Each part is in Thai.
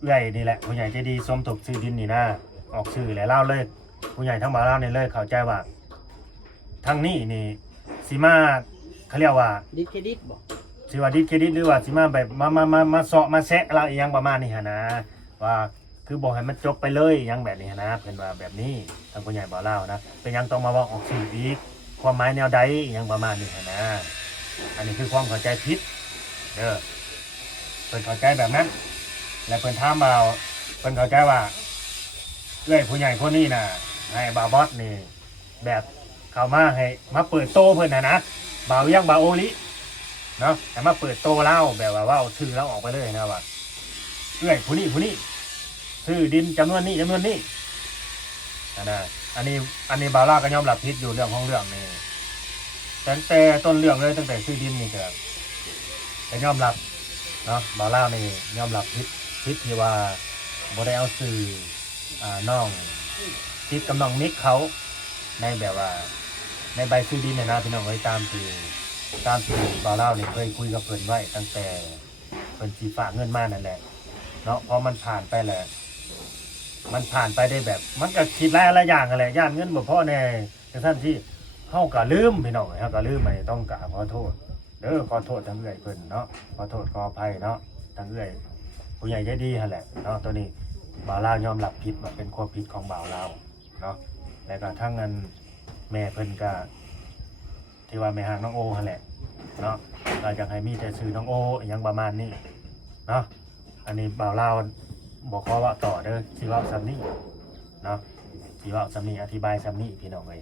เอื้อยนี่แหละผู้ใหญ่ใจดีสมทบซื้อดินนี่นะออกชื่อแล้วเล่าเลยผู้ใหญ่ทั้งบ่าวเล่านี่เลยเข้าใจว่าทั้งนี้นี่สิมาเขาเรียกว่า ดิสเครดิตบ่ สิว่าดิสเครดิตหรือว่าสิมาแบบมาเสาะมาแซะเราอีหยังประมาณนี้หั่นนะว่าคือบอกให้มันจบไปเลยอีหยังแบบนี้หั่นนะเพิ่นว่าแบบนี้ทางผู้ใหญ่บ่าวเล่านะเป็นหยังต้องมาบอกออกชื่ออีกความหมายแนวใดอีหยังประมาณนี้หั่นนะอันนี้คือความเข้าใจผิดเด้อเพิ่นเข้าใจแบบนั้นและเพิ่นถามบ่าวเพิ่นเข้าใจว่าเอ้ยผู้ใหญ่คนนี้น่ะให้บ่าวบอสนี่แบบเข้ามาให้มาเปิดโตเพิ่นนะบ่าวยังบ่าวโอลิเนาะแต่มาเปิดโตเล่าแบบว่าเอาชื่อเราออกไปเลยนะว่าเอ้ยผู้นี้ชื่อดินจำนวนนี้นะอันนี้บ่าวเล่าก็ยอมรับผิดอยู่เรื่องของเรื่องนี่ตั้งแต่ต้นเรื่องเลยตั้งแต่ชื่อดินนี่ก็ยอมรับเนาะบ่าวเล่านี่ยอมรับผิดที่ว่าบ่ได้เอาชื่อน้องติดกับน้องมิกเขาในแบบว่าในใบซื้อดินเนี่ยนะพี่น้องไว้ตามที่บ่าวเล่าเนี่ยเคยคุยกับเพิ่นไว้ตั้งแต่เพิ่นสิฝากเงินมานั่นแหละเนาะพอมันผ่านไปแหละมันผ่านไปได้แบบมันก็คิดหลายอย่างอะไรย่านเงินบ่พอแน่จังซั่นที่เฮาก็ลืมพี่น้องเฮาก็ลืมไปต้องกราบขอโทษเด้อขอโทษทั้งเอื้อยเพิ่นเนาะขอโทษขออภัยเนาะทั้งเอื้อยผู้ใหญ่ใจดีหั่นแหละเนาะตัวนี้บ่าวเล่ายอมรับผิดว่าเป็นความผิดของบ่าวเล่าเนาะแล้วก็ทั้งนั้นแม่เพิ่นก็ที่ว่าแม่หางน้องโอหั่นแหละเนาะเราอยากให้มีแต่ชื่อน้องโออหยังประมาณนี้เนาะอันนี้บ่าวเล่าบอกขอว่าต่อเด้อสิเว้าซ้ำนี้เนาะสิเว้าซ้ำนี้อธิบายซ้ำนี้พี่น้องเอ้ย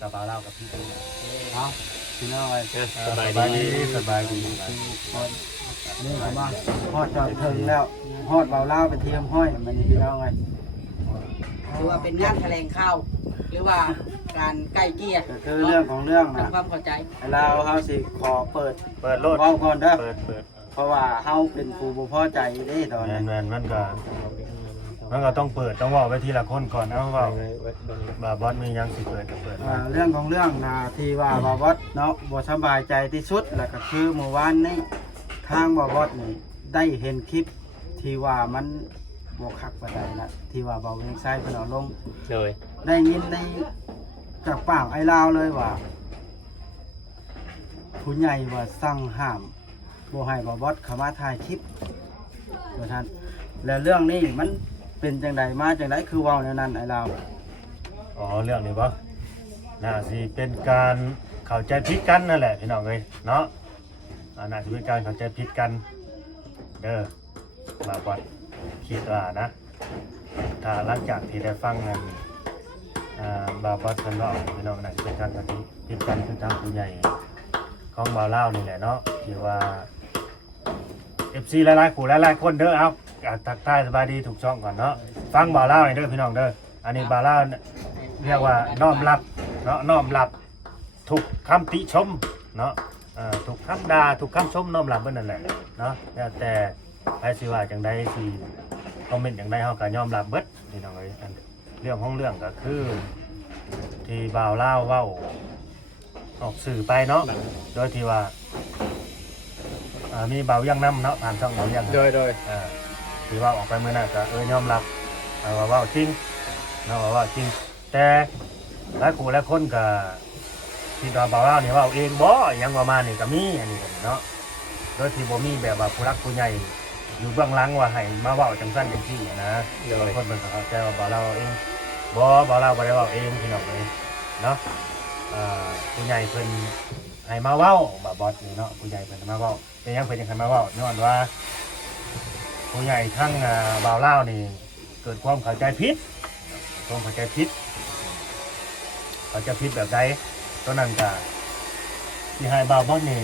กับบ่าวเล่ากับพี่ เอาพี่น้องเอ้ย สบายดีสบายดี เรื่องของว่าฮอดจอดถึงแล้วฮอดเบาเล่าไปเทียมห้อยมันนี่พี่น้องเอ้ย หรือว่าเป็นงานแถลงข่าวหรือว่าการไกลเกลี่ย ก็คือเรื่องของเรื่องนะ ทำความเข้าใจ เราเฮาสิขอเปิด โลด เว้าก่อนเด้อ เปิด เพราะว่าเฮาเป็นผู้บ่พอใจเด้ตอนนี้ แมนมันก็ต้องเปิดต้องเว่าไปทีละคนก่อนนะว่าบอสมียังสิเปิดก็เปิด เรื่องของเรื่องนะที่ว่าบาวบอสเนาะบ่สบายใจที่สุดแล้วก็คือเมื่อวานนี้ทางบาวบอสนี่ได้เห็นคลิปที่ว่ามันบ่คักปานใดนะที่ว่าเบาเวียงไส้เพิ่นเอาลง เลย ได้ยินได้จากปากไอ้ลาวเลยว่าผู้ใหญ่ว่าสั่งห้ามบ่ให้บาวบอสเข้ามาถ่ายคลิปว่าท่านแล้วเรื่องนี้มันเป็นจังใดมาจังไดคือเว้าแนวนั้นไอ้ลาว อ๋อเรื่องนี้ปะน่าสิเป็นการเข้าใจผิดกันนั่นแหละพี่น้องเลยเนาะน่าจะเป็นการเข้าใจผิดกันเด้อบาบอสคิดว่านะถ้าหลังจากที่ได้ฟังกันบาบอสกันว่าพี่น้องน่าจะเป็นการเข้าใจผิดกันคือทางผู้ใหญ่ของบ่าวเล่านี่แหละเนาะที่ว่า FC หลายๆคู่หลายๆคนเด้อเอาทักทายสบายดีถูกช่องก่อนเนาะฟังบ่าวเล่าหน่อยเด้อพี่น้องเด้ออันนี้บ่าวเล่าเรียกว่าน้อมรับเนาะน้อมรับทุกคำติชมเนาะทุกคำด่าทุกคำชมน้อมรับเบิ่นนั่นแหละเนาะแล้วแต่ใครสิว่าจังใดสิคอมเมนต์จังใดเฮาก็ยอมรับเบิดพี่น้องเอ้ยเรื่องของเรื่องก็คือที่บ่าวเล่าเว้าออกสื่อไปเนาะโดยที่ว่ามีเบายังน้ำเนาะผ่านช่องเบายัง โดย ที่ว่าออกไปเมื่อนั้นก็ยอมรับว่าจริงเนาะว่าจริงแต่หลายคู่หลายคนก็ที่ว่าเบาเล่านี่ว่าเองบ่ยังประมาณนี้ก็มีอันนี้เนาะโดยที่บ่มีแบบว่าผู้รักผู้ใหญ่อยู่เบื้องหลังว่าให้มาเว้าจังซั่นจังซี่นะบางคนเพิ่นก็เข้าใจว่าเบาเล่าเองบ่เบาเล่าบ่ได้เว้าเองพี่น้องเอ้ยเนาะผู้ใหญ่เพิ่นให้มาเว้าบอสนี่เนาะผู้ใหญ่เพิ่นมาเว้าเป็นยังเพิ่นยังให้มาเว้าย้อนว่าผู้ใหญ่ทั้งบ่าวเล่านี่เกิดความเข้าใจผิดความเข้าใจผิดแบบใดตัวนั้นก็ที่ให้บ่าวบอสนี่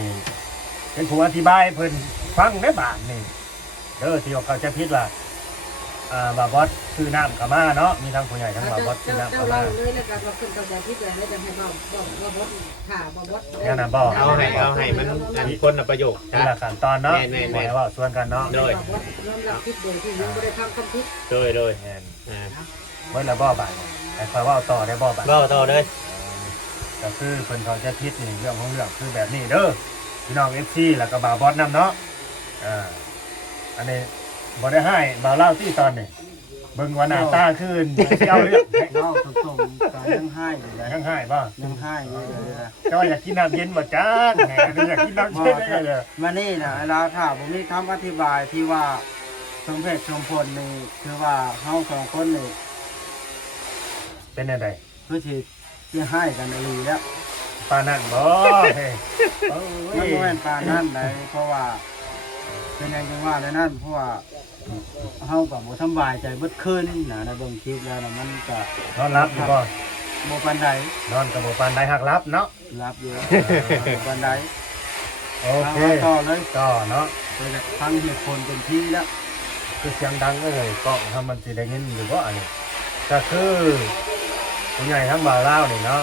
เป็นผู้อธิบายเพิ่นฟังได้บาดนี่เด้อที่ว่าเข้าใจผิดว่าบ่าวบอสซื้อน้ำเข้ามาเนาะมีทั้งผู้ใหญ่ทั้งบ่าวบอสซื้อน้ำเข้ามา เลยแล้วก็เราขึ้นกับใจที่เลยแล้วจะให้บอกบดค่ะบอกบด เนี่ยนะบ่ เอาให้มันอันคนละประโยค นี่แหละขั้นตอนเนาะ แม่น บ่ให้เว้าส่วนกันเนาะ โดย บอกบดยอมรับผิดโดยที่ยังไม่ได้ทำคำผิด โดย แม่น อ่า เมื่อละบ่บาดแต่คอยเว้าต่อได้บ่บาด เบ้าต่อเลย ก็คือเพิ่นเขาจะพิษนี่เรื่องของเรื่องคือแบบนี้เด้อพี่น้อง FC แล้วก็บ่าวบอสนำเนาะอันนี้ บ่ได้ให้บ่าวเล่าที่ตอนนี้เบิ่งว่าหน้าตาขึ้นสิเอาเรื่อง เล่าตรงๆก็ยังให้อยู่เลย ยังให้บ่ ยังให้อยู่เลยนะ เจ้าอยากกินน้ำเย็นบ่จ้าแหมอยากกินน้ำเย็นได้เลย มานี่นะเราถ้าผมมีคำอธิบายที่ว่าสมเพชสมผลนี่คือว่าเฮาสองคนนี่ เป็นจังได คือที่ให้กันในลีแล้ว ปานนั้นบ่เฮ้ยโอ้ มัน ย บ่แม่นปานนั้นเลยเพราะว่าเป็นอย่างจังว่าในนั้นเพราะว่าเฮาก็บ่สำบายใจเบิดคืนนะในเบิ่งคลิปแล้วนะมันก็ นอนรับอยู่บ่ บ่ปานใด นอนกับบ่ปานใดหักรับเนาะ รับอยู่บ่ปานใด โอเค าต่อเลย ก็เนาะ โดยจะฟังเหตุผลเต็มที่แล้ว คือเสียงดังเลยกล้องทำมันสิได้ยินหรือว่าอันนี้ก็คือผู้ใหญ่ทั้งบ่าวลาวนี่เนาะ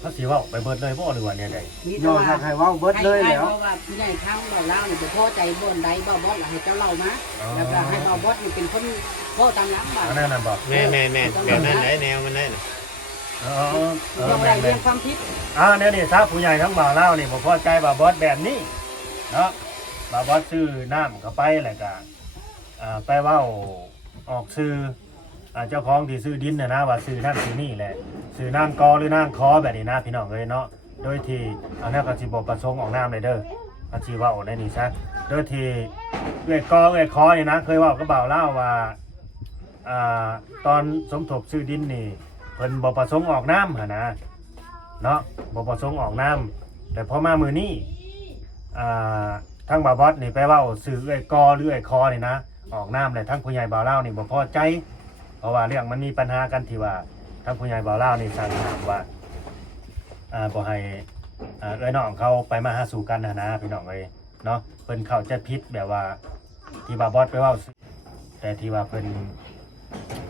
เขาสิเว่าไปเบิดเลยบ่หรือว่าเนี่ยใด มี ย้อนให้เว้าเบิดเลยแล้ว ให้ว่าผู้ใหญ่ทางบ่เล่านี่บ่พอใจบ่อนใดบ่บอสล่ะให้เจ้าเล่ามาแล้วก็ให้บ่บอสนี่เป็นคนโทษตามหลังบ่ อันนั้นน่ะบอก แม่แบบนั้นได้แนวมันได้น่ะ ยอม แม่ ได้ น เรื่องความผิด เนี่ยนี่ถ้าผู้ใหญ่ทั้งบ่าวลาวนี่บ่พอใจบ่าวบอสแบบนี้เนาะบ่าวบอสซื้อน้ำเข้าไปแล้วก็ไปเว้าออกซื้อเจ้าของที่ซื้อดินน่ะนะว่าซื้อนั่นซื้อนี่แหละซื้อน้ำกอหรือน้ำคอแบบนี้นะพี่น้องเอ้ยเนาะโดยที่อันนั้นก็สิบ่ประสงค์ออกน้ำเลยเด้ออาชีวะได้นี่ซะโดยที่เอ้ยกอเอ้ยคอนี่นะเคยเว่ากับบ่าวเล่าว่าตอนสมทบซื้อดินนี่เพิ่นบ่ประสงค์ออกน้ำหั่นนะเนาะบ่ประสงค์ออกน้ำแต่พอมามื้อนี้ทั้งบ่าวบอสนี่ไปเว้าซื้อเอ้ยกอหรือเอ้ยคอนี่นะออกน้ำเลยทั้งผู้ใหญ่บ่าวเล่านี่บ่พอใจเพราะว่าเรื่องมันมีปัญหากันที่ว่าทั้งผู้ใหญ่บ่าวเล่านี่สั่งถามว่าบ่ให้เอ้ยน้องเขาไปมาหาสู่กันนะพี่น้องเอ้ยเนาะเพิ่นเข้าใจผิดแบบว่าที่บาบอสไปเว่าแต่ที่ว่าเพิ่น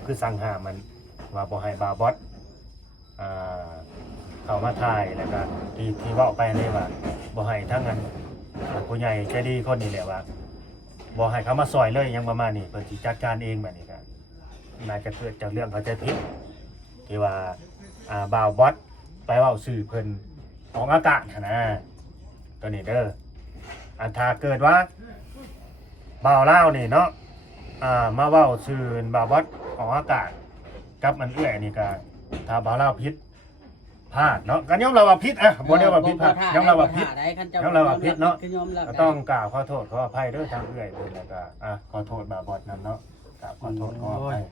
คือสั่งห้ามมันว่าบ่ให้บาบอสเข้ามาถ่ายแล้วก็ที่เว้าไปนี่ว่าบ่ให้ทั้งนั้นผู้ใหญ่ใจดีคนนี้แหละว่าบ่ให้เขามาซอยเลยยังประมาณนี้เพิ่นสิจัดการเองแบบนี้ก็น่าจะเกิดจากเรื่องเข้าใจผิดที่ว่าบ่าวบอสไปเว้าสื่อเพิ่นออกอากาศนะตัวนี้เด้อถ้าเกิดว่าบ่าวเล่าวนี่เนาะมาเว้าสื่อบ่าวบอสออกอากาศกับมันเอื้อยนี่ก็ถ้าบ่าวเล่าวผิดพลาดเนาะก็ยอมรับว่าผิดบ่ได้ว่าผิดพลาดยอมรับว่าผิดยอมรับว่าผิดเนาะก็ต้องกราบขอโทษขออภัยเด้อทางเอื้อยเพิ่นแล้วก็ขอโทษบ่าวบอสนํเนาะกราบขอโทษขออภัย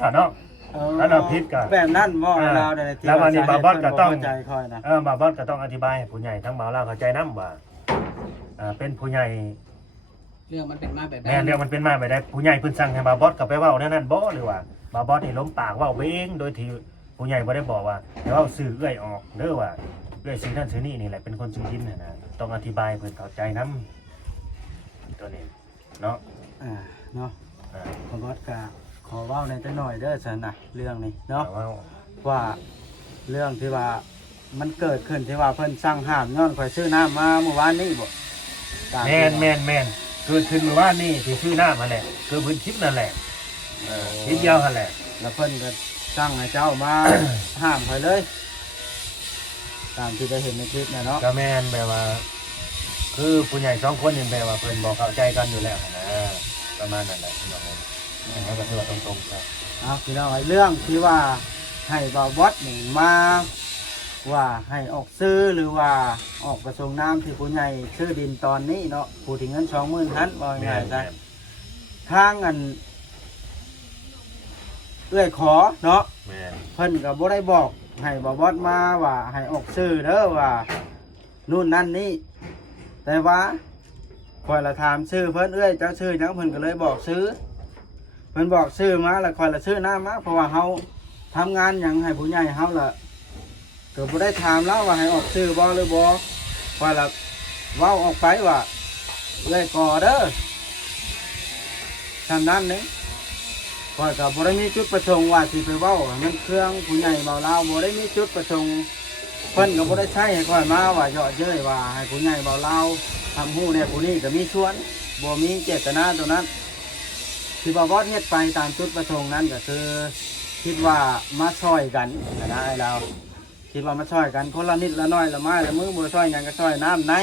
สาเนาะ แล้วเราผิดกัน แบบนั้นบ่เราได้ที่ แล้ววันนี้บาบอสก็ต้อง ใจค่อยนะ บาบอสก็ต้องอธิบายให้ผู้ใหญ่ทั้งบ่าวลาวเข้าใจนํว่าเป็นผู้ใหญ่ เรื่องมันเป็นมาแบบ แม่เรื่องมันเป็นมาแบบใดผู้ใหญ่เพิ่นสั่งให้บาบอสก็ไปเว้านั่นบ่หรือว่าบาบอสนี่ล้มปากเว้าไปเองโดยที่ผู้ใหญ่บ่ได้บอกว่าให้เว้าสื่อเอื้อยออกเด้อว่าเอื้อยซื้อนั่นซื้อนี่นี่แหละเป็นคนซื้อดินน่ะนะต้องอธิบายเพิ่นเข้าใจนํตัวนี้เนาะ เนาะ อ่า บาบอสก็ขอเว้าในอยจักหน่อยเด้อซั่นน่ะเรื่องนี้เนาะ แต่ว่า ว่าเรื่องที่ว่ามันเกิดขึ้นที่ว่าเพิ่นสั่งห้ามย้อนข่อยซื้อน้ำมาเมื่อวานนี้บ่ตา แม่นเกิดขึ้นเมื่อวานนี้ที่ซื้อน้ำมาแหละคือเพิ่นคลิปนั่นแหละคลิปเดียวนั่นแหละ แล้วเพิ่นก็สั่งให้เจ้ามา ห้ามข่อยเลย ตามที่ได้เห็นในคลิปน่ะเนาะ ก็แม่นแบบว่า คือผู้ใหญ่สองคนนี่แบบว่าเพิ่นบอกเข้าใจกันอยู่แล้วนะประมาณนั้นแหละพี่น้องแล้วก็คือว่าตรงๆครับ พี่น้องไอ้เรื่องที่ว่าให้บาวบอสนี่มาว่าให้ออกซื้อหรือว่าออกประสงค์น้ำที่ผู้ใหญ่ซื้อดินตอนนี้เนาะผู้ที่เงิน20,000หันว่า แม่ ง่าย น ๆซะทางอันเอื้อยขอเนาะ แม่น เพิ่นก็บ่ได้บอกให้บาวบอสมาว่าให้ออกซื้อเด้อว่านู่นนั่นนี่แต่ว่าคอยละถามชื่อเพิ่นเอื้อยเจ้าชื่อหยังเพิ่นก็เลยบอกซื้อเพิ่นบอกชื่อมาแล้วคอยละชื่อน้ามาเพราะว่าเฮาทำงานหยังให้ผู้ใหญ่เฮาล่ะก็บ่ได้ถามแล้วว่าให้ออกชื่อบ่หรือบ่คอยละเว้าออกไปว่าเอื้อยก่อเด้อทำนั้นนี่คอยก็บ่ได้มีจุดประสงค์ว่าสิไปเว้าให้มันเครื่องผู้ใหญ่เบาลาวบ่ได้มีจุดประสงค์เพิ่นก็บ่ได้ใช้ให้คอยมาว่าเยาะเย้ยว่าให้ผู้ใหญ่เบาลาวทำฮู้เนี่ยผู้นี้ก็มีชวนบ่มีเจตนาตัวนั้นที่บ่าวบอสเฮ็ดไปตามจุดประสงค์นั้นก็คือคิดว่ามาช่วยกันนะไอ้เราคิดว่ามาช่วยกันคนละนิดละน้อยละไม้ละมือบ่ช่วยหยังก็ช่วยน้ำใน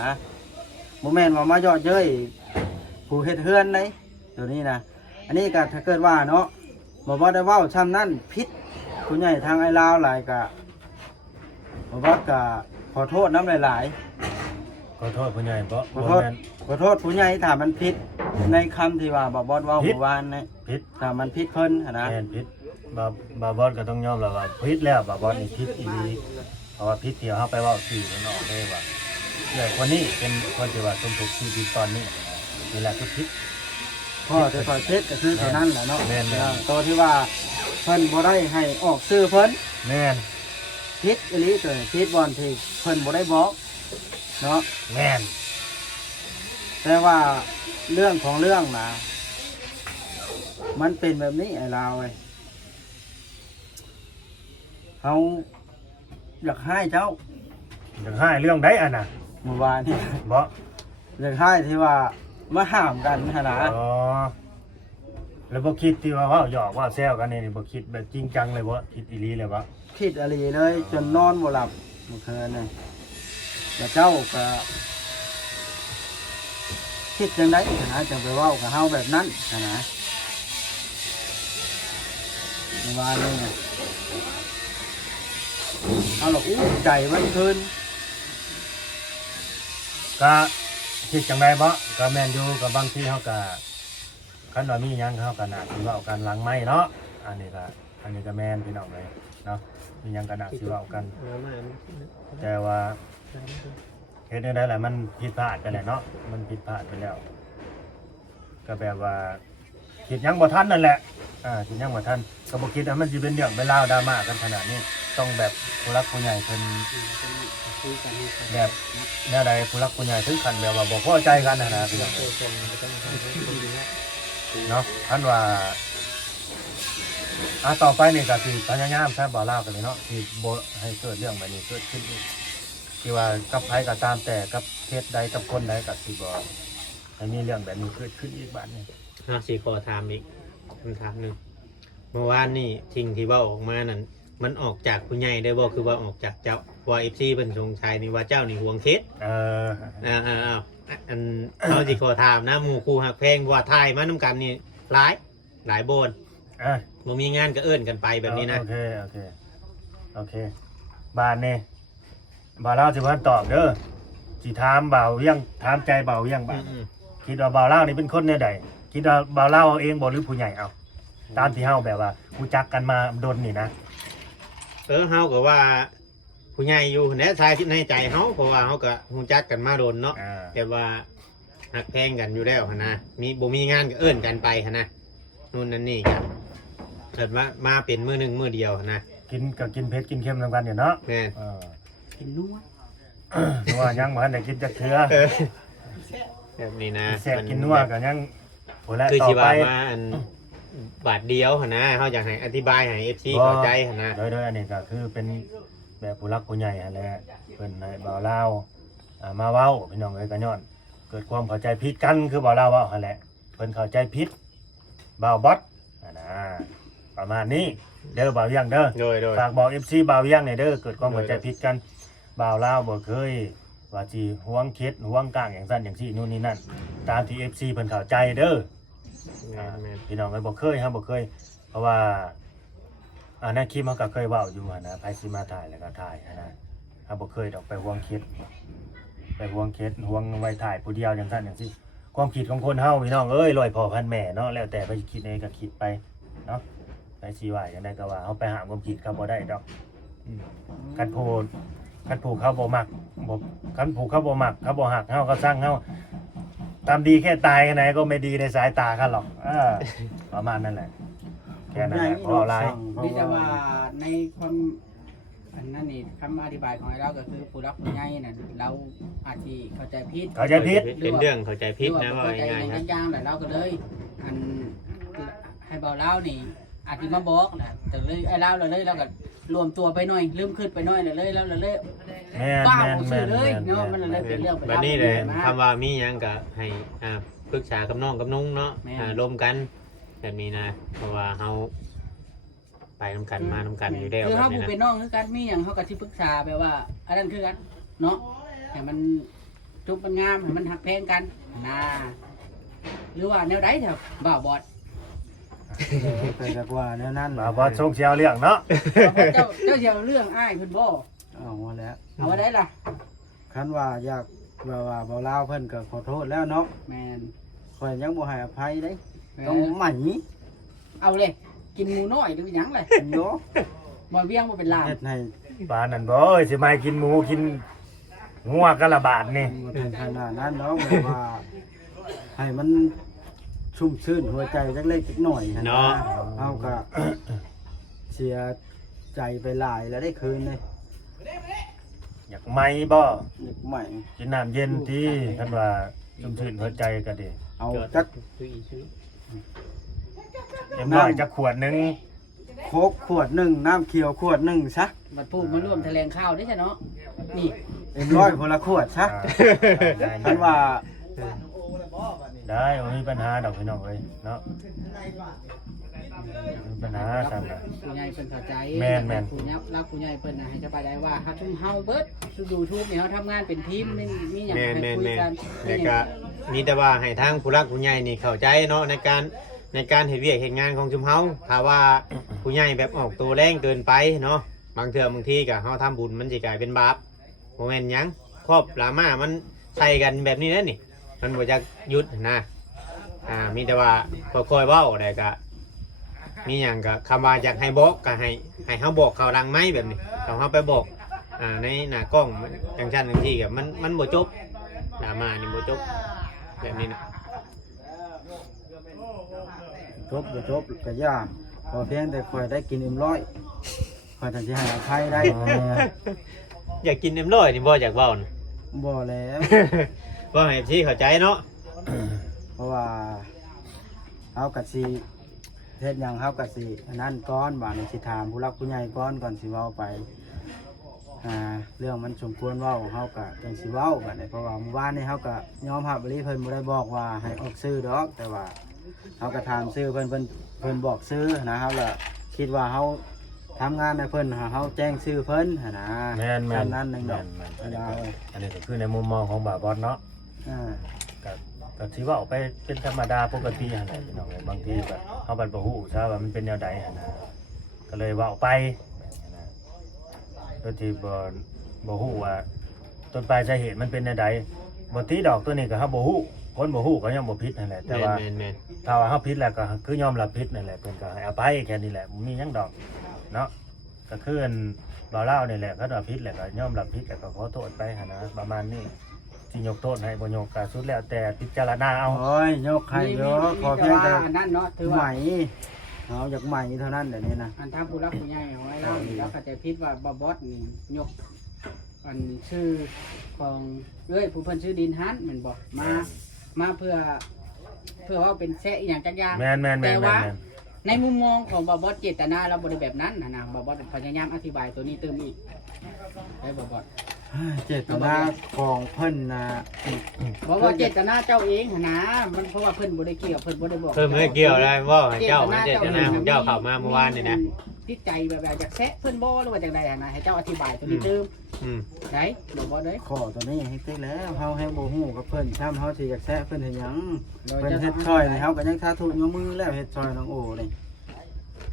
นะ บ่แม่นว่ามาเยาะเย้ยผู้เฮ็ดเฮือนเด้ตัวนี้นะอันนี้ก็ถ้าเกิดว่าเนาะบ่ว่าได้เว้าซ้ำนั้นผิดผู้ใหญ่ทางไอ้ลาวหลายก็บ่ว่าก็ขอโทษน้ำหลายๆ ขอโทษผู้ใหญ่เพราะ ขอโทษขอโทษผู้ใหญ่ถ้ามันผิดในคำที่ว่าบ่บอสเว้าเมื่อวานนี่ ผิด ถ้ามันผิดเพิ่นหั้นนะ แม่นผิดบาบอสก็ต้องยอมแล้วว่าผิดแล้วบาบอสนี่ผิดอีหลีเพราะว่าผิดที่เฮาไปเว้าสื่อมันออกได้ว่าเรื่องคนนี้เป็นคนที่ว่าสมถูกที่ผิดตอนนี้นี่แหละคือผิด พ่อจะคอยเช็ดก็คือเท่านั้นแหละเนาะ แม่นๆ ตัวที่ว่าเพิ่นบ่ได้ให้ออกชื่อเพิ่น แม่น ผิดอีหลีตัวนี้ผิดบ่อนที่เพิ่นบ่ได้บอกเนาะ แม่น แต่ว่าเรื่องของเรื่องนะมันเป็นแบบนี้ไอ้ลาวเว้ยเฮาอยากให้เจ้า อยากให้เรื่องใดอันน่ะ เมื่อวานนี่ บ่ อยากให้ที่ว่ามาห้ามกันหั่นนะ อ๋อแล้วบ่คิดที่ว่าเว้าหยอกว่าแซวกันนี่บ่คิดแบบจริงจังเลยบ่คิดอีหลีเลยบ่ คิดอะไรเลยจนนอนบ่หลับเมื่อคืนนี่แล้วเจ้าก็คิดจังได๋นะจังไปเว้ากับเฮาแบบนั้นนะเมื่อวานนี่เนี่ยเอาหรอกอู้ใจมันคืน ก็คิดจังไดบ่ก็แม่นอยู่ก็บางทีเฮาก็คันว่ามีหยังเฮาก็น่าสิเว้ากันหลังไม้เนาะอันนี้ก็แม่นพี่น้องเลยเนาะมีหยังก็น่าสิเว้ากัน แต่ว่าเฮ็ดได้แหละมันผิดพลาดกันแหละเนาะมันผิดพลาดไปแล้ว ก็แบบว่าคิดหยังบ่ทันนั่นแหละคิดหยังบ่ทันก็บ่คิดว่ามันสิเป็นเรื่องเป็นราวดราม่ากันขนาดนี้ต้องแบบผู้รักผู้ใหญ่เพิ่นแบบแนวใดผู้รักผู้ใหญ่ถึงขั้นแบบว่าบ่พอใจกันนะพี่น้องเนาะท่านว่าต่อไปนี่ก็สิพยายามใช้บ่เล่ากันเลยเนาะที่บ่ให้เกิดเรื่องแบบนี้เกิดขึ้นอีกที่ว่ากับไผก็ตามแต่กับเคสใดกับคนใดก็สิบ่ให้มีเรื่องแบบนี้เกิดขึ้นอีกบัดนี้ สีขอถามอีกคำถามหนึ่งเมื่อวานนี่ทิ้งที่ว่าออกมานั่นมันออกจากผู้ใหญ่ได้บ่คือว่าออกจากเจ้าว่าFCเพิ่นสงสัยนี่ว่าเจ้านี่ห่วงเคสอันเราสิขอถามนะหมู่ครูหักแพงว่าทายมานํกันนี่หลายโบนบ่มีงานก็เอิ้นกันไปแบบนี้นะ โอเคบ้านนี่บ่าวเล่าสิว่าตอบเด้อสิถามบ่าวเวียงถามใจบ่าวเวียงบ้านคิดว่าบ่าวเล่านี่เป็นคนแนวใดคิดว่าบ่าวเล่าเอาเองบ่หรือผู้ใหญ่เอาตามที่เฮาแบบว่ารู้จักกันมาดนนี่นะ เฮาก็ว่าผู้ใหญ่อยู่แน่ทายในใจเฮาเพราะว่าเฮาก็ฮู้จักกันมาโดนเนาะแต่ว่าหักแพงกันอยู่แล้วหั่นนะมีบ่มีงานก็เอิ้นกันไปหั่นนะนู่นนั่นนี่กันเกิดมาเป็นมื้อหนึงมื้อเดียวหั่นนะ กินก็กินเผ็ดกินเค็มนำกันอยู่เนาะ แม่น กินนัว นัวยังบ่ทันได้กินจักเทื่อ แบบนี้นะ แซ่บกินนัวก็ยังโหแล้ว คือ ต่อ สิ ไป ว่ามาอันบาทเดียวหั่นนะเฮาอยากให้อธิบายให้ FC เข้าใจหั่นนะ โดยอันนี้ก็คือเป็นแบบผู้รักผู้ใหญ่หั่นแหละเพิ่นให้บ่าวเล่ามาเว้าพี่น้องเอ้ยก็ย้อนเกิดความเข้าใจผิดกันคือบ่าวเล่าเว้าหั่นแหละเพิ่นเข้าใจผิดบ่าวบอสนะประมาณนี้เด้อบ่าวเวียงเด้อ โดย ฝากบอก FC บ่าวเวียงหน่อยเด้อเกิดความเข้าใจผิดกันบ่าวลาวบ่เคยว่าสิห่วงเคสห่วงกลางอย่างซั่นอย่างซี่นู่นนี่นั่นตามที่ FC เพิ่นเข้าใจเด้อ แม่น พี่น้องเอ้ยบ่เคยบ่เคยเพราะว่าในคลิปมันก็เคยเว้าอยู่หั่นนะไผสิมาถ่ายแล้วก็ถ่ายหั่นนะถ้าบ่เคยดอกไปห่วงเคสห่วงไว้ถ่ายผู้เดียวอย่างซั่นอย่างซี่ความคิดของคนเฮาพี่น้องเอ้ยร้อยพ่อพันแม่เนาะแล้วแต่ไปคิดเองก็คิดไปเนาะไปสิว่าจังได๋ก็ว่าเฮาไปหาความคิดเขาบ่ได้ดอกคันผูกเขาบ่มักคันผูกเขาบ่มักเขาบ่ฮักเฮาเขาสร้างเฮาตามดีแค่ตายกันไหนก็ไม่ดีในสายตาเขาหรอกประมาณนั้นแหละแค่นั้นแหละพอหลาย มีแต่ว่าในความอันนั้นนี่คำอธิบายของเราก็คือผู้รักผู้ใหญ่น่ะเราอาจสิเข้าใจผิด เข้าใจผิด เป็นเรื่องเข้าใจผิดนะว่า เข้าใจ ง่ายๆ ใน ครับ ย่างๆแต่เราก็เลยอันให้เบาเล่านี่อาจจะมาบอกนะแต่เลยไอ้เล่าเลยเราก็รวมตัวไปหน่อยลืมขึ้นไปหน่อยเลยแล้วเลย แม่น ป้า แม่น ผม แม่ ซื้อน เลย แม่น เนาะมันเลยเป็นเรื่อง บัดนี้เลยคำว่ามีหยังก็ให้ปรึกษากับน้องกับนุ่งเนาะร่วมกันแบบนี้นะเพราะว่าเฮาไปนํกันมานํกันอยู่แล้ว คือ แบบ เฮา นี้ ผู้ นะ เป็นน้องคือกันมีหยังเฮาก็สิปรึกษาแบบว่าอันนั้นคือกันเนาะให้มัน จบมันงามให้มันหักแพงกันนะหรือว่าแนวใดเถอะบ่าวบอด ไปจักว่าแนวนั้น บ่าวบอสส่งเชียวเรื่องเนาะ เจ้าเสียวเรื่องอ้ายเพิ่นบ่ เอามาแล้ว เอาไว้ได้ล่ะ คันว่าอยากว่าบ่ลาวเพิ่นก็ขอโทษแล้วเนาะ แมน ข่อยยังบ่ให้อภัยเด้ แม่น ต้องใหม่ เอาเลยกินหมูน้อยหรือหยังเลย โย บ่เวียงบ่เป็นลาม เฮ็ดให้ บ้านนั่นบ่เอ้ยสิมากินหมูกินงัวกันละบาทนี่ บ่ถึงขนาดนั้นเนาะแบบว่าให้มันชุ่มชื่นหัวใจจักเล็กจักหน่อยหั่นนะเฮาก็ เสียใจไปหลายแล้วได้คืนเลย อยากไหมบ่ เด็กใหม่ กินน้ำเย็นที่ท่านว่าชุ่มชื่นหัวใจก็ดี เอาจัก เอ็มร้อยจักขวดหนึง โคกขวดหนึ่งน้ำเขียวขวดหนึ่งซะ บัดพูดมาร่วมแถลงข่าวได้ใช่เนาะนี่ 100คนละขวดซะ ได้ คันว่า ได้บ่มีปัญหาดอกพี่น้องเอ้ยเนาะมีปัญหาสั่นล่ะ ผู้ใหญ่เพิ่นเข้าใจ แม่น ผู้ใหญ่รักผู้ใหญ่เพิ่นน่ะให้จะไปได้ว่าถ้าทุ่มเฮาเบิดสู่ YouTube นี่เฮาทำงานเป็นทีมมีหยัง แม่น ให้ แม่น คุย แม่น กัน แล้วก็มีแต่ว่าให้ทางผู้รักผู้ใหญ่นี่เข้าใจเนาะในการเฮ็ดเวียกเฮ็ดงานของชุมเฮาถ้าว่าผู้ใหญ่แบบออกตัวแรงเกินไปเนาะบางเทื่อบางทีก็เฮาทำบุญมันสิกลายเป็นบาปบ่แม่นหยังครอบลามามันใส่กันแบบนี้แหละนี่มันบ่จักหยุดนะมีแต่ว่าค่อยๆเว้าได้ก็มีหยังก็คำว่าอยากให้บอกก็ให้เฮาบอกเขาดังไหมแบบนี้ถ้าเฮาไปบอกในหน้ากล้องจังซั่นจังซี่ก็มันบ่จบดราม่านี่บ่จบแบบนี้นะ จบบ่จบก็ย่าขอเพียงแต่ข่อยได้กินข่อยถึงสิให้อภัยได้ อยากกินเอ็มร้อยนี่บ่อยากเว้านะ บ่แล้ว ว่าให้พี่เข้าใจเนาะ เพราะว่าเฮาก็สิเฮ็ดหยังเฮาก็สิอันนั้นก่อนว่านี่สิถามผู้รักผู้ใหญ่ก่อนสิเว้าไปเรื่องมันสมควรเว้าเฮาก็จังสิเว้าบัดนี้เพราะว่าเมื่อวานนี้เฮาก็ยอมรับบ่ได้เพิ่นบ่ได้บอกว่าให้ออกชื่อดอกแต่ว่าเฮาก็ถามชื่อเพิ่นบอกชื่อนะเฮาละคิดว่าเฮาทำงานให้เพิ่นเฮาแจ้งชื่อเพิ่นหั่นนะ แม่นแม่น นั้นหนึงดอก แม่น เวลา อันนี้ก็คือในมุมมองของบ่าวบอสเนาะ อ่า ก็ถือว่าออกไปเป็นธรรมดาปกติหั่นแหละพี่น้องเอ้ยบางทีก็เฮาบัดบ่ฮู้ซะว่ามันเป็นแนวใดหั่นนะก็เลยว่าออกไปนะโดยที่บ่ฮู้ว่าต้นปลายสาเหตุมันเป็นแนวใดบ่ตีดอกตัวนี้ก็เฮาบ่ฮู้คนบ่ฮู้ก็ยังบ่ผิดนั่นแหละแต่ว่า แม่น ถ้าว่าเขาผิดแล้วก็คือยอมรับผิดนั่นแหละเพิ่นก็ให้อภัยแค่นี้แหละบ่มีหยังดอกเนาะก็คืออันบ่เล่านี่แหละเขาว่าผิดแล้วก็ยอมรับผิดแล้วก็ขอโทษไปหั่นนะประมาณนี้สิยกโทษให้บ่ยกก็สุดแล้วแต่พิจารณาเอา โอ้ยยกให้เยอะขอ มี เพียง แต่ แต่ ว่าอันนั้นเนาะถือ ให ว่า ม่เอาจากใหม่เท่านั้นเดี๋ยวนี้นะ อันทำผู้รักผู้ใหญ่เอาไว้แล้วนี่แล้วก็จะคิดว่าบอสนี่ยกอันชื่อของผู้เพิ่นชื่อดินฮันแม่นบ่มาเพื่อว่าเป็นแซะอีหยังจักอย่าง แม่น แต่ว่า ๆ ในมุมมองของบอสเจตนาเราบ่ได้แบบนั้นนะบอสพยายามอธิบายตัวนี้เติมอีกได้บอส เจตนาของเพิ่นนะ บอกว่าเจตนาเจ้าเองหั่นนะมันเพราะว่าเพิ่นบ่ได้เกี่ยวเพิ่นบ่ได้บอก เพิ่มให้เกี่ยวได้บ่ให้เจ้ามันเจตนาของเจ้าเข้ามาเมื่อวานนี่นะ ติดใจแบบอยากแซะเพิ่นบ่หรือว่าจังได๋หั่นนะให้เจ้าอธิบายตัวนี้เติม อืม ได้บ่เด้ ขอตัวนี้ให้ติแล้วเฮาให้บ่ฮู้กับเพิ่นช้ำเฮาสิอยากแซะเพิ่นเฮ็ดหยังเพิ่นเฮ็ดช่อยนี่เฮาก็ยังทาทุกมือแล้วเฮ็ดช่อยน้องโอนี่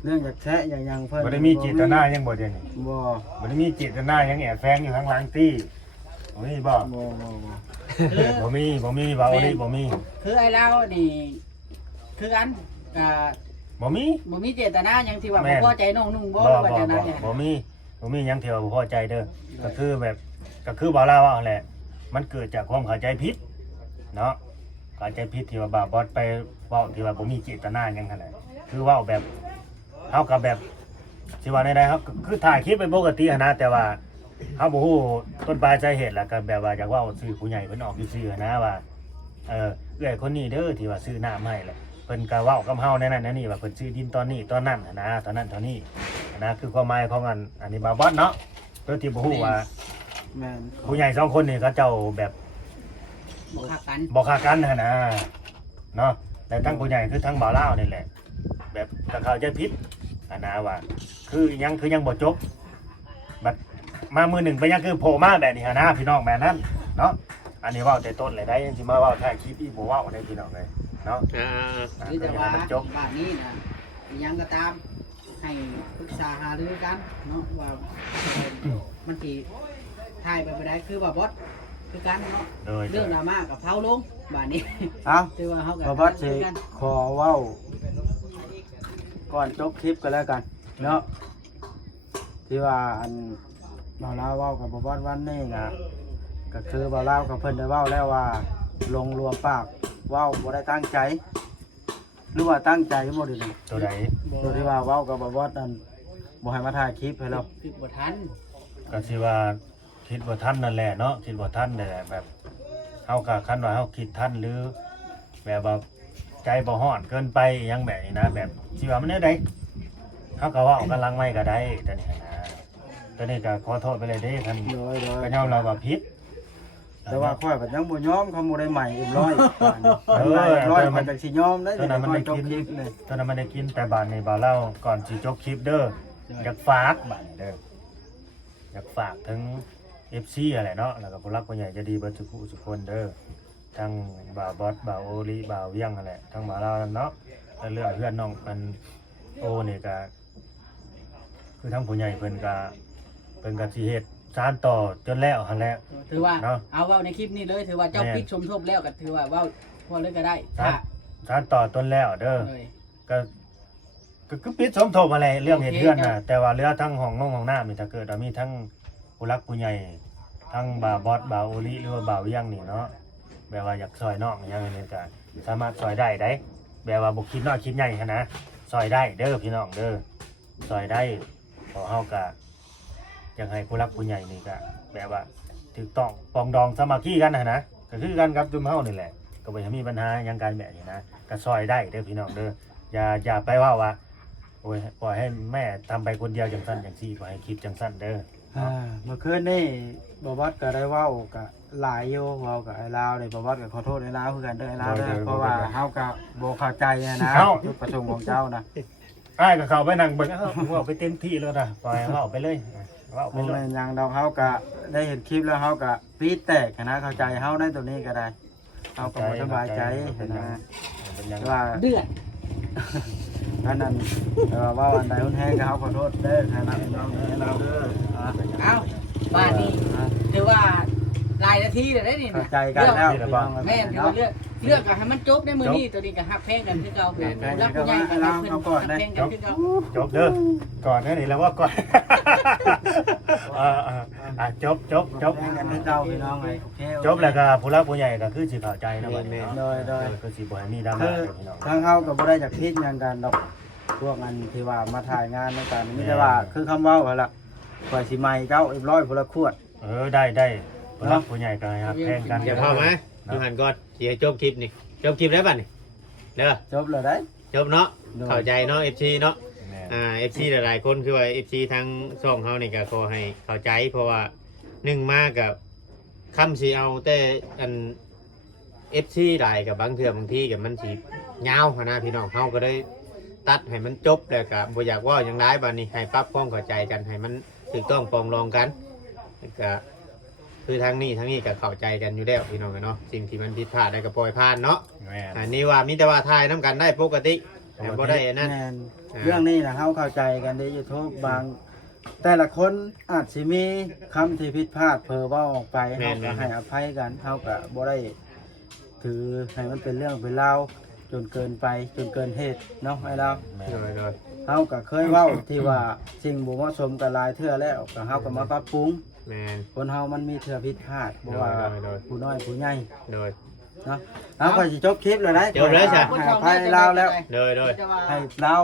เรื่องอยากแซะอย่างหยังเพิ่น บ่ได้มีเจตนาหยังบ่เดี๋ยวนี้ บ่ บ่ได้มีเจตนาหยังแอบแฝงอยู่ข้างหลังตี้บ่มีบ่ บ่ คือ บ่มีบ่เอาดิบ่มี คือไอ้เรานี่คือกันอ่า บ่มี บ่มีเจตนาหยังที่ว่า แม่ บ่ น พอใจน้องนุ่งบ่ บ่ ว่าจังได๋เนี่ย บ่มีหยังที่ว่าบ่พอใจเด้อก็คือแบบก็คือบ่เล่าว่าแหละมันเกิดจากความเข้าใจผิดเนาะเข้าใจผิดที่ว่าบ่าวบอสไปเว้าที่ว่าบ่มีเจตนาหยังหั่นแหละคือเว้าแบบเฮาก็แบบสิว่าได้ครับคือถ่ายคลิปเป็นปกติหั้นนะแต่ว่าเฮาบ่ฮู้ต้นปลายสาเหตุแล้วก็แบบว่าอยากเว้าชื่อผู้ใหญ่เพิ่นออกซื่อๆนะว่าเอื้อยคนนี้เด้อที่ว่าซื้อน้ำให้แหละเพิ่นก็เว้ากับเฮาแนนั้นแนนี่ว่าเพิ่นซื้อดินตอนนี้ตอนนั้นหั้นนะตอนนั้นเท่านี้นะคือความหมายของอันนี้บ่าวบอสเนาะโดยที่บ่ฮู้ว่า แม่น ผู้ใหญ่สองคนนี่เขาเจ้าแบบ บ่คักกัน บ่ฆ่ากันหั่นนะเนาะแต่ทั้งผู้ใหญ่คือทั้งบ่าวลาวนี่แหละ แบบก็เข้าใจผิดอันนะว่าคือยังบ่จบบัดมามือหนึ่งไปยังคือโผล่มาแบบนี้หั่นนะพี่น้องแบบนั้นเนาะ อันนี้เว้าแต่ต้นเลยได้ยังสิมาเว้าถ่ายคลิปอีกบ่เว้าได้พี่น้องเลยเนาะ อ่า หรือจะว่า มันจบ บ้านนี้นะอิหยังก็ตามให้ปรึกษาหารือกันเนาะว่ามันสิถ่ายไปบ่ได้คือว่าบอสคือกันเนาะ โดย เรื่องดราม่ากับเผาลงบ้านนี้ เอ้า คือว่าเฮาก็ บ่บอสสิขอเว้าก่อนจบคลิปก็แล้วกันเนาะที่ว่าอันบ่าวลาวเว้ากับบ่บอสวันนี้ก็คือบ่าวลาวกับเพิ่นได้เว้าแล้วว่าลงรวมปากเว้าบ่ได้ตั้งใจ หรือว่าตั้งใจบ่ได้นี่ ตัวใด ตัวที่ว่าเว้ากับบ่บอสนั่นบ่ให้มาถ่ายคลิปให้เรา คือบ่ทัน ก็สิว่าคิดว่าท่านนั่นแหละเนาะคิดว่าท่านนั่นแหละแบบเฮาก็คันว่าเฮาคิดท่านหรือแบบว่าใจบ่ฮ้อนเกินไปอิหยังแบบนี้นะแบบสิว่ามันได้เฮาก็เว้ากำลังไว้ก็ได้แต่นี่นะตอนนี้ก็ขอโทษไปเลยเด้ท่าน โดย ก็ยอมรับว่าผิด แต่ว่าค่อยก็ยังบ่ยอมเขาบ่ได้ใหม่อิ่มร้อย เออ ร้อยมันจังสิยอมได้ ตอนนั้นมันได้ จบ กิน คลิปนี่ ตอนนั้นมันได้กินแต่บานในบาเล่าก่อนสิจบคลิปเด้ออยากฝากบานเด้ออยากฝากถึง FC อะไรเนาะแล้วก็ผู้รักผู้ใหญ่จะดีเบิดทุกผู้ทุกคนเด้อทั้งบ่าวบอสบ่าวโอลิบ่าวเวียงอะไรทั้งบาเล่านั่นเนาะแล้วเรื่องเพื่อนน้องมันโอนี่ก็คือทั้งผู้ใหญ่เพิ่นก็สิเฮ็ดสานต่อจนแล้วหั่นแหละ ถือว่า เนาะ เอาเว้าในคลิปนี้เลยถือว่าเจ้า แม่ ปิดชมทบแล้วก็ถือว่าเว้าพอเลยก็ได้ สานต่อจนแล้วเด้อ เลย ก็ปิดสมทบอะไรเรื่องเห็นเพื่อนนะแต่ว่าเรือทั้งห้องน้องห้องน้ามีถ้าเกิดมีทั้งผู้รักผู้ใหญ่ทั้งบ่าวบอสบ่าวโอลิหรือว่าบ่าวเวียงนี่เนาะแบบว่าอยากซอยน้องอย่างนี้ก็สามารถซอยได้แบบว่าบุกคิดน้อยคิดใหญ่นะซอยได้เด้อพี่น้องเด้อซอยได้ขอเฮากะอยากให้ผู้รักผู้ใหญ่นี่ก็แบบว่าถูกต้องปองดองสามัคคีกันนะก็คือกันกับจุ่มเฮานี่แหละก็บ่มีปัญหาหยังกันแบบนี้นะก็ซอยได้เด้อพี่น้องเด้ออย่าไปว่าโอ้ยปล่อยให้แม่ทำไปคนเดียวจังสั้นจังซี่ปล่อยให้คิดจังสั้นเด้อ เมื่อคืนนี่บ่บอสก็ได้เว้าก็หลายอยู่เว้ากับไอ้ลาวนี่บ่บอสก็ขอโทษไอ้ลาวคือกันเด้อไอ้ลาวเด้อเพราะว่าเฮาก็บ่เข้าใจนะจุดประสงค์ของเจ้านะ อ้ายก็เข้าไปนั่งเบิ่งว่าไปเต็มที่แล้วนะปล่อยให้เว้าไปเลยเว้าไป บ่ เล แม่ ย นหยังดอกเฮาก็ได้เห็นคลิปแล้วเฮาก็ปี๊ดแตกนะเข้าใจเฮาได้ตัวนี้ก็ได้เฮาก็บ่สบายใจนะ เป็นหยัง ว่า เดือด อันนั้นว่าอันใดคนแห้งก็เขาขอโทษเด้อแค่นั้นน้องเด้อเราเด้อ เอาบ้านนี้ถือว่าหลายนาทีเลยได้นี่ เข้า นะ ใจกันแล้ว แม่นถือว่าเลือกก็ให้มันจบในมื้อนี้ตัวนี้ก็ฮักแพงกันคือเก่าแล้วผู้ใหญ่ก็รักเพิ่นฮักแพงกันคือเก่า จบเด้อก่อนนี่แล้วว่าก่อนจบ แห้งกันคือเก่าพี่น้องไงโอเค จบแล้วก็ผู้รักผู้ใหญ่ก็คือสิเข้าใจนะบัดนี้ โดย ก็สิบ่ให้มีดรา คื ม่า อ พี่น้อง ทางเฮาก็บ่ได้จากคิดหยังกันดอกพวกอันที่ว่ามาถ่ายงานในการมีแต่ว่าคือคำเว้าหั่นล่ะข่อยสิใหม่เจ้าเรียบร้อยพุ่นละขวด ได้ผู้รักผู้ใหญ่ก็ให้ฮักแพงกัน เดี๋ยวพอไหมอยู่หันก่อนเดี๋ยวจบคลิปนี่จบคลิปแล้วป่ะนี่เด้อ จบแล้วได้ จบเนาะเข้าใจเนาะ FC เนาะFC หลายๆคนคือว่า FC ทางช่องเฮานี่ก็ขอให้เข้าใจเพราะว่า1มากับคำสิเอาแต่อัน FC หลายกับบางเทื่อบางทีกับมันสิยาวหั้นนะพี่น้องเฮาก็ได้ตัดให้มันจบแล้วก็บ่อยากเว่าหยังหลายบัดนี้ให้ปรับความเข้าใจกันให้มันถูกต้องปรองรองกันแล้วก็คือทางนี้ก็เข้าใจกันอยู่แล้วพี่น้องเนาะสิ่งที่มันผิดพลาดได้ก็ปล่อยผ่านเนาะ แม่น อันนี้ว่ามีแต่ว่าทายน้ำกันได้ปกติแต่บ่ได้อันนั้น แม่นเรื่องนี้นะเฮาเข้าใจกันใน YouTube บาง แต่ละคนอาจสิมีคำที่ผิดพลาดเผลอเว่าออกไปเฮาก็ให้อภัยกันเฮาก็บ่ได้ถือให้มันเป็นเรื่องเป็นราวจนเกินไปจนเกินเหตุเนาะไอ้เรา แม่น โดย เฮาก็เคยเว้าที่ว่าสิ่งบ่เหมาะสมกับหลายเทื่อแล้วก็เฮาก็มาปรับปรุง แมน คนเฮามันมีเทื่อผิดพลาดบ่ว่า โดย ผู้น้อยผู้ใหญ่ โดย เนาะเอาก็สิจบคลิปแล้วนะ จบแล้วจ้ะ ให้อภัยเราแล้ว โดย ให้เรา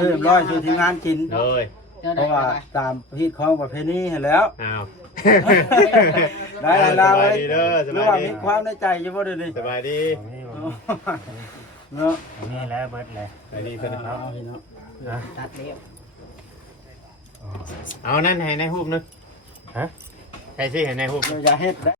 คือร้อยสู่ทีมงานกิน โดย เพราะว่าตามพิธีของประเพณีเห็นแล้ว อ้าว ได้เรา ส เล บาย ย ดีเด้อส หรื บา อย ว่า ดี มีความในใจอยู่บ่เดี๋ยวนี้ สบายดี เนาะ นี่แหละเบิดเลย สบายดีเพิ่น เอาพี่เนาะ ตัดเล็บ เอานั่นให้ในรูปนึง ฮะ ใครสิให้ในรูป เราอย่าเฮ็ดนะ